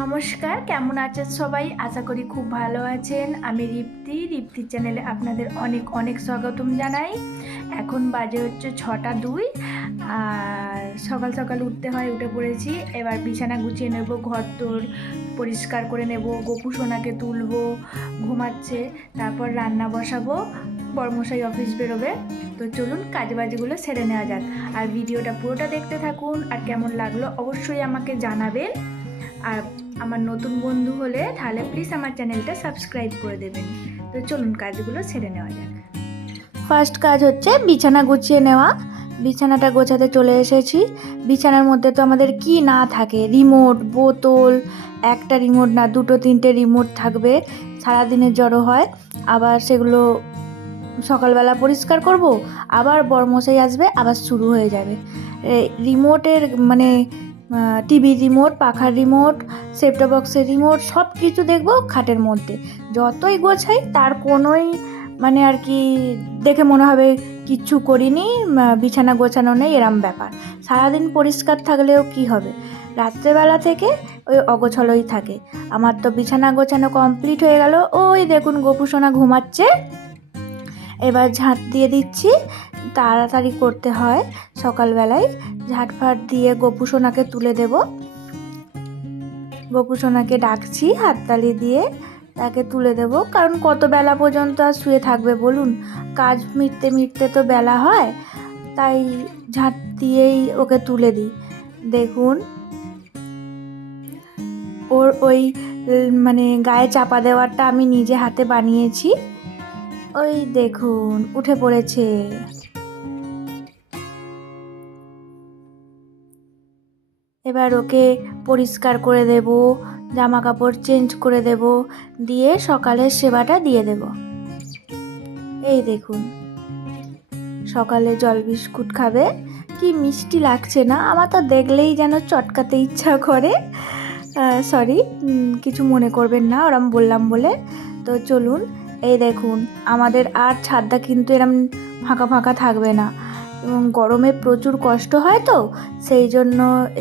নমস্কার, কেমন আছেন সবাই? আশা করি খুব ভালো আছেন। আমি রিপ্তির চ্যানেলে আপনাদের অনেক অনেক স্বাগতম জানাই। এখন বাজে হচ্ছে 6টা 2। আর সকাল সকাল উঠতে হয়, উঠে পড়েছি। এবার বিছানা গুছিয়ে নেব, ঘর তোর পরিষ্কার করে নেব, গোপু সোনাকে তুলবো, ঘুমাচ্ছে। তারপর রান্না বসাবো, বড়মশাই অফিস বেরোবে। তো চলুন কাজবাজগুলো সেরে নেওয়া যাক। আর ভিডিওটা পুরোটা দেখতে থাকুন। আর কেমন লাগলো অবশ্যই আমাকে জানাবেন। আর আমার নতুন বন্ধু হলে তাহলে প্লিজ আমার চ্যানেলটা সাবস্ক্রাইব করে দেবেন। তো চলুন কাজগুলো সেরে নেওয়া যাক। ফার্স্ট কাজ হচ্ছে বিছানা গুছিয়ে নেওয়া। বিছানাটা গোছাতে চলে এসেছি। বিছানার মধ্যে তো আমাদের কি না থাকে, রিমোট, বোতল, একটা রিমোট না 2-3টে রিমোট থাকবে। সারাদিনের জড়ো হয়, আবার সেগুলো সকালবেলা পরিষ্কার করব, আবার বড়মশাই আসবে, আবার শুরু হয়ে যাবে। রিমোটের মানে টিভির রিমোট, পাখার রিমোট, সেপটা বক্সের রিমোট সব কিছু দেখবো খাটের মধ্যে। যতই গোছাই তার কোনোই মানে আর কি দেখে মনে হবে কিচ্ছু করিনি, বিছানা গোছানো নেই, এরম ব্যাপার। সারাদিন পরিষ্কার থাকলেও কি হবে, রাত্রেবেলা থেকে ওই অগোছালোই থাকে। আমার তো বিছানা গোছানো কমপ্লিট হয়ে গেল। ওই দেখুন গোপুসোনা ঘুমাচ্ছে। এবার ঝাঁট দিয়ে দিচ্ছি, তাড়াতাড়ি করতে হয় সকালবেলায়। ঝাঁটফাট দিয়ে গোপুসোনাকে তুলে দেব। গোপুসোনাকে ডাকছি হাততালি দিয়ে, তাকে তুলে দেব। কারণ কত বেলা পর্যন্ত আর শুয়ে থাকবে বলুন, কাজ মিটতে মিটতে তো বেলা হয়। তাই ঝাঁট দিয়েই ওকে তুলে দিই। দেখুন ওর ওই মানে গায়ে চাপা দেওয়ারটা আমি নিজে হাতে বানিয়েছি। ওই দেখুন উঠে পড়েছে। এবার ওকে পরিষ্কার করে দেব, জামা কাপড় চেঞ্জ করে দেব, দিয়ে সকালের সেবাটা দিয়ে দেব। এই দেখুন সকালে জল বিস্কুট খাবে। কি মিষ্টি লাগছে না? আমার তো দেখলেই যেন চটকাতে ইচ্ছা করে। সরি, কিছু মনে করবেন না ওরম বললাম বলে। তো চলুন, এই দেখুন আমাদের আর ছাদটা কিন্তু এরম ফাঁকা ফাঁকা থাকবে না। গরমে প্রচুর কষ্ট হয়, তো সেই জন্য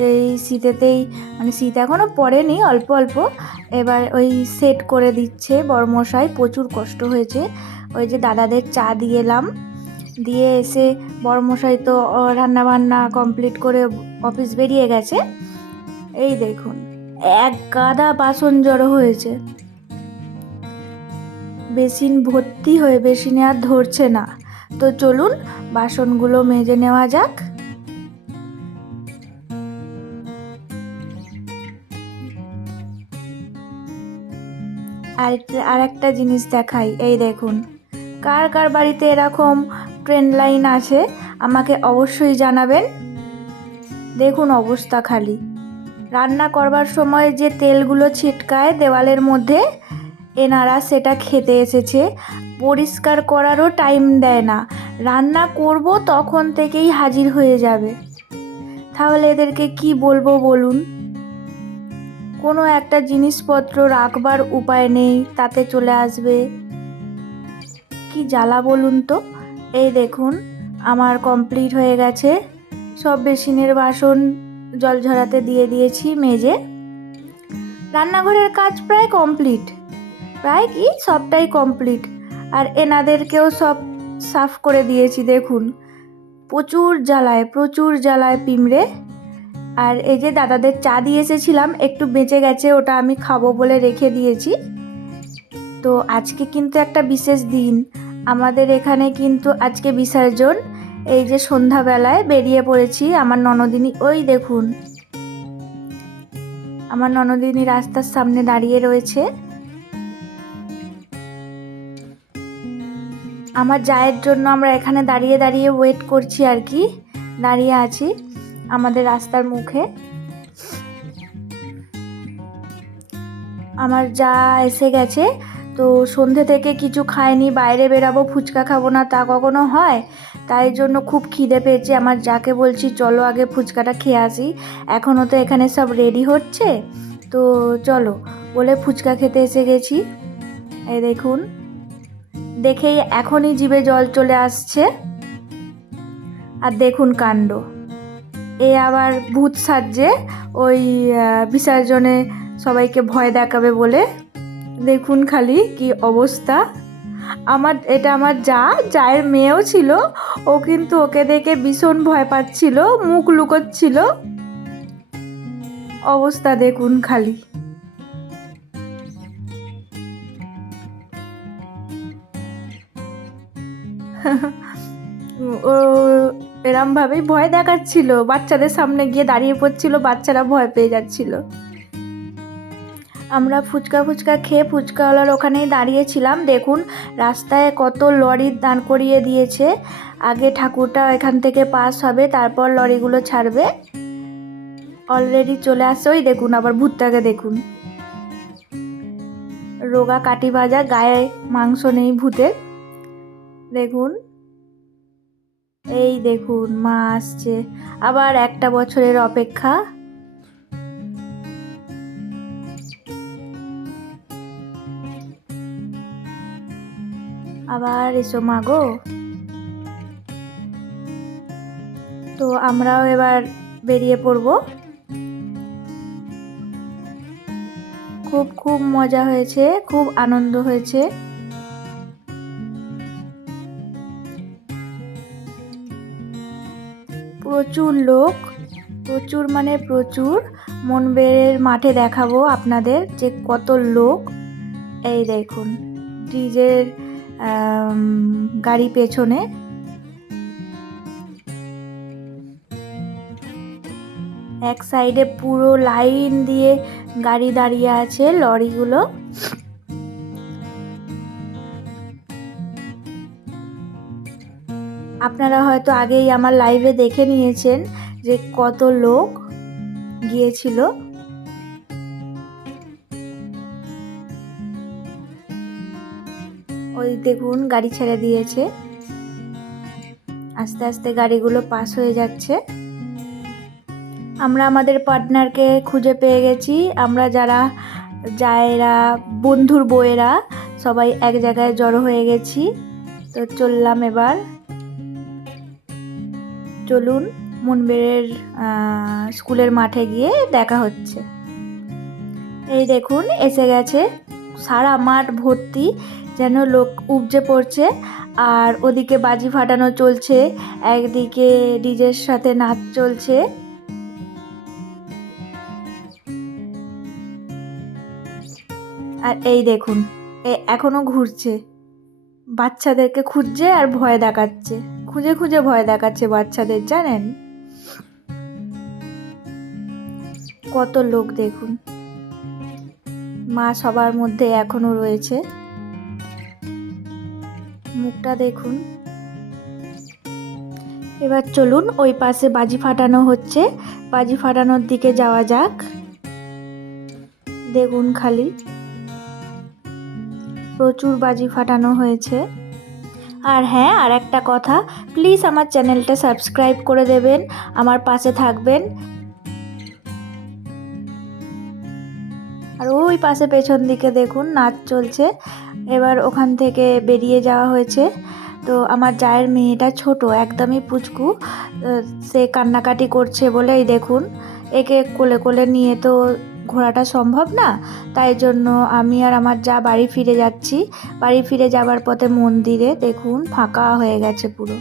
এই শীতেতেই মানে শীত এখনও পড়েনি, অল্প অল্প এবার ওই সেট করে দিচ্ছে বড়মশাই। প্রচুর কষ্ট হয়েছে। ওই যে দাদাদের চা দিয়ে এলাম, দিয়ে এসে বড়মশাই তো রান্না বান্না কমপ্লিট করে অফিস বেরিয়ে গেছে। এই দেখুন এক গাদা বাসন জড়ো হয়েছে, বেসিন ভর্তি হয়ে বেসিনে আর ধরছে না। তো চলুন বাসনগুলো মেজে নেওয়া যাক। আর একটা জিনিস দেখাই, এই দেখুন কার কার বাড়িতে এরকম ট্রেন লাইন আছে আমাকে অবশ্যই জানাবেন। দেখুন অবস্থা খালি। রান্না করবার সময় যে তেলগুলো ছিটকায় দেওয়ালের মধ্যে, এনারা সেটা খেতে এসেছে। পরিষ্কার করারও টাইম দেয় না, রান্না করব তখন থেকেই হাজির হয়ে যাবে। তাহলে এদেরকে কি বলবো বলুন? কোনো একটা জিনিসপত্র রাখবার উপায় নেই, তাতে চলে আসবে। কি জ্বালা বলুন তো। এই দেখুন আমার কমপ্লিট হয়ে গেছে। সব বেসিনের বাসন জল ঝরাতে দিয়ে দিয়েছি মেজে। রান্নাঘরের কাজ প্রায় কমপ্লিট, প্রায় কি সবটাই কমপ্লিট। আর এনাদেরকেও সব সাফ করে দিয়েছি। দেখুন প্রচুর জ্বালায় পিমড়ে। আর এই যে দাদাদের চা দিয়ে এসেছিলাম, একটু বেঁচে গেছে, ওটা আমি খাবো বলে রেখে দিয়েছি। তো আজকে কিন্তু একটা বিশেষ দিন, আমাদের এখানে কিন্তু আজকে বিসর্জন। এই যে সন্ধ্যাবেলায় বেরিয়ে পড়েছি। আমার ননদিনী, ওই দেখুন আমার ননদিনী রাস্তার সামনে দাঁড়িয়ে রয়েছে। আমার জায়ের জন্য আমরা এখানে দাঁড়িয়ে দাঁড়িয়ে ওয়েট করছি আর কি, দাঁড়িয়ে আছি আমাদের রাস্তার মুখে। আমার যা এসে গেছে, তো সন্ধে থেকে কিছু খায়নি, বাইরে বেরাবো ফুচকা খাবো না তা কখনো হয়? তাই জন্য খুব খিদে পেয়েছে। আমার যাকে বলছি চলো আগে ফুচকাটা খেয়ে আসি, এখনও তো এখানে সব রেডি হচ্ছে, তো চলো বলে ফুচকা খেতে এসে গেছি। এই দেখুন দেখেই এখনই জিভে জল চলে আসছে। আর দেখুন কাণ্ড, এ আবার ভূত সাজছে ওই বিসর্জনে সবাইকে ভয় দেখাবে বলে। দেখুন খালি কি অবস্থা। এটা আমার জায়ের মেয়েও ছিল, ও কিন্তু ওকে দেখে ভীষণ ভয় পাচ্ছিল, মুখ লুকোচ্ছিল। অবস্থা দেখুন খালি। ও এরম ভাবেই ভয় দেখাচ্ছিল, বাচ্চাদের সামনে গিয়ে দাঁড়িয়ে পড়ছিল, বাচ্চারা ভয় পেয়ে যাচ্ছিল। আমরা ফুচকা খেয়ে ফুচকাওয়ালার ওখানেই দাঁড়িয়েছিলাম। দেখুন রাস্তায় কত লরি দাঁড় করিয়ে দিয়েছে। আগে ঠাকুরটা এখান থেকে পাস হবে, তারপর লরিগুলো ছাড়বে। অলরেডি চলে আসছে। ওই দেখুন আবার ভূতটাকে দেখুন, রোগা কাটি ভাজা, গায়ে মাংস নেই ভূতের। দেখুন, এই দেখুন মা আসছে। আবার 1 বছরের অপেক্ষা। আবার এসো মা গো। তো আমরাও এবার বেরিয়ে পড়ব। খুব মজা হয়েছে, খুব আনন্দ হয়েছে। প্রচুর লোক, প্রচুর মানে প্রচুর। মনবের মাঠে দেখাবো আপনাদের যে কত লোক। এই দেখুন ডিজের গাড়ি পেছনে। এক সাইডে পুরো লাইন দিয়ে গাড়ি দাঁড়িয়ে আছে, লরিগুলো। আপনারা হয়তো আগেই আমার লাইভে দেখে নিয়েছেন যে কত লোক গিয়েছিল। ওই দেখুন গাড়ি ছেড়ে দিয়েছে, আস্তে আস্তে গাড়িগুলো পাস হয়ে যাচ্ছে। আমরা আমাদের পার্টনারকে খুঁজে পেয়ে গেছি। আমরা যারা জায়েরা, বন্ধুর বউয়েরা সবাই এক জায়গায় জড়ো হয়ে গেছি। তো চললাম এবার। চলুন মনবের স্কুলের মাঠে গিয়ে দেখা হচ্ছে। এই দেখুন এসে গেছে, সারা মাঠ ভর্তি, যেন লোক উপচে পড়ছে। আর ওদিকে বাজি ফাটানো চলছে, একদিকে ডিজের সাথে নাচ চলছে। আর এই দেখুন এখনো ঘুরছে, বাচ্চাদেরকে খুঁজছে আর ভয় দেখাচ্ছে, খুঁজে খুঁজে ভয় দেখাচ্ছে বাচ্চাদের, জানেন। কত লোক দেখুন, মা সবার মধ্যে এখনো রয়েছে। মুখটা দেখুন। এবার চলুন ওই পাশে বাজি ফাটানো হচ্ছে, বাজি ফাটানোর দিকে যাওয়া যাক। দেখুন খালি প্রচুর বাজি ফাটানো হয়েছে। আর হ্যাঁ, আর একটা কথা, প্লিজ আমার চ্যানেলটা সাবস্ক্রাইব করে দেবেন, আমার পাশে থাকবেন। আর ওই পাশে পেছন দিকে দেখুন নাচ চলছে। এবার ওখান থেকে বেরিয়ে যাওয়া হয়েছে। তো আমার জায়ের মেয়েটা ছোট, একদমই পুচকু, সে কান্নাকাটি করছে বলে এই দেখুন একে কোলে কোলে নিয়ে তো ঘোরাটা সম্ভব না। তাই জন্য আমি আর আমার যা বাড়ি ফিরে যাচ্ছি। বাড়ি ফিরে যাবার পথে মন্দিরে দেখুন ফাঁকা হয়ে গেছে পুরো।